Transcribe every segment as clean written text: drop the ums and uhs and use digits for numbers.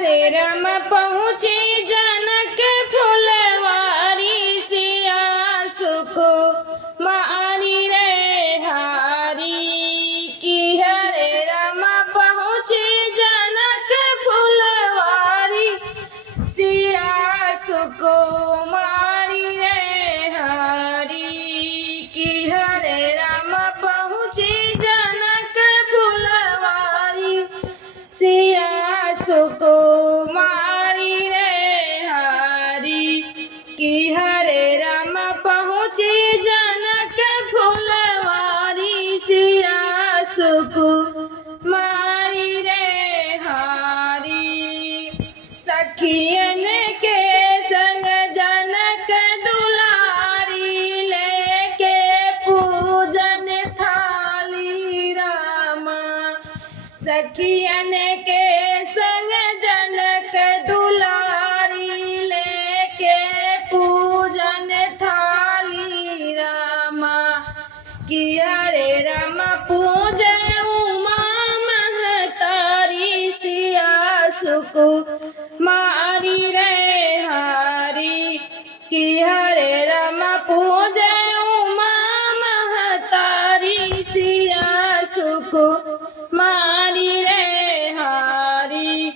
हरे राम पहुँचे जनक फुलवारी सिया सुको मारी रे हारी की हरे राम पहुँचे जनक फुलवारी सिया सुको मारी रे हारी की हरे राम पहुँचे जनक फुलवारी सिया सुको मारी रे हारी की हरे राम पहुँचे जनक फुलवारी सिया सुको मारी रे हारी सखियन के संग जनक दुलारी लेके पूजन थाली रामा सखियन के संग जनक दुलारी लेके पूजन थाली रामा कि हरे राम पूजे उमा महतारी सिया सुको मारी रे हारी कि हरे राम पूजे उमा महतारी सिया सुको मारी रे हारी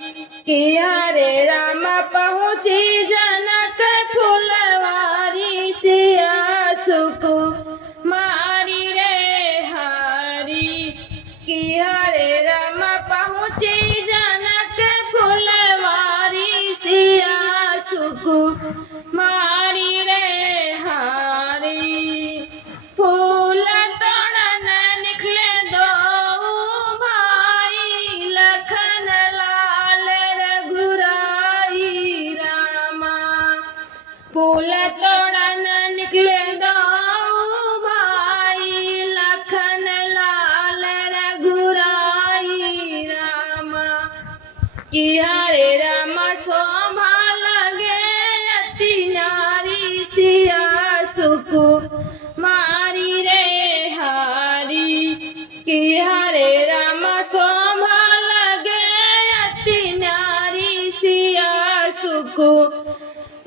कि हरे राम पहुँची जनक फुलवारी सिया सुको मारी रे हारी कि हरे राम पहुँची जनक फुलवारी सिया सुको मारी रे हारी फूल तोड़न निकले दो भाई लखन लाल रघुराई रामा फूल तोड़न निकले दो भाई लखन लाल रघुराई रामा कि हरे राम शोभा लगे अति नारी सिया सुको मारी रे हारी कि हरे राम शोभा लगे अति नारी सिया सुको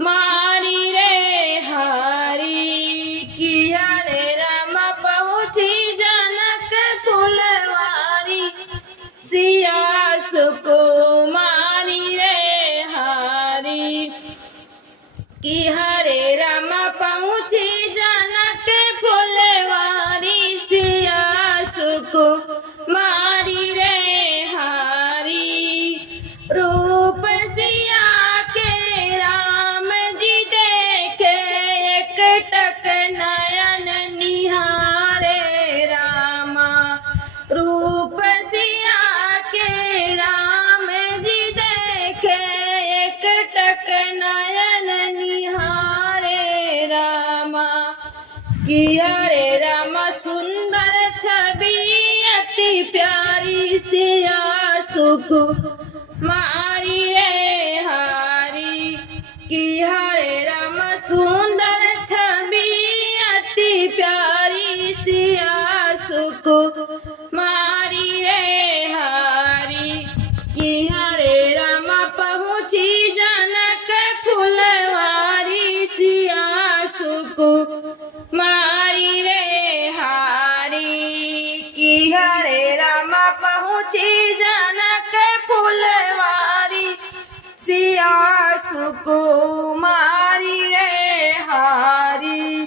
मारी रे हारी कि हरे राम पहुँची जनक फुलवारी सिया सुको मारी रे हारी कि हरे राम पहुँची जनक फुलवारी सिया सुको मारी रे हारी रूप सिया के राम जी देखे एक टक नयन निहारे रामा रूप सिया के राम जी देखे एक टक नयन निहारे रामा कि हरे राम सुंदर छवि अति प्यारी सिया सुको मारी रे हारी कि हरे राम सुंदर छवि अति प्यारी सिया सुको मारी रे हारी कि हरे राम पहुँची जनक फुलवारी सिया सुको मारी रे हारी कि हरे राम पहुँची जनक फुलवारी सिया सुको मारी रे हारी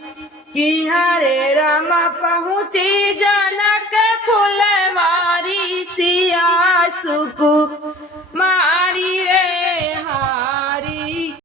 कि हरे राम पहुँची जनक फुलवारी सिया सुको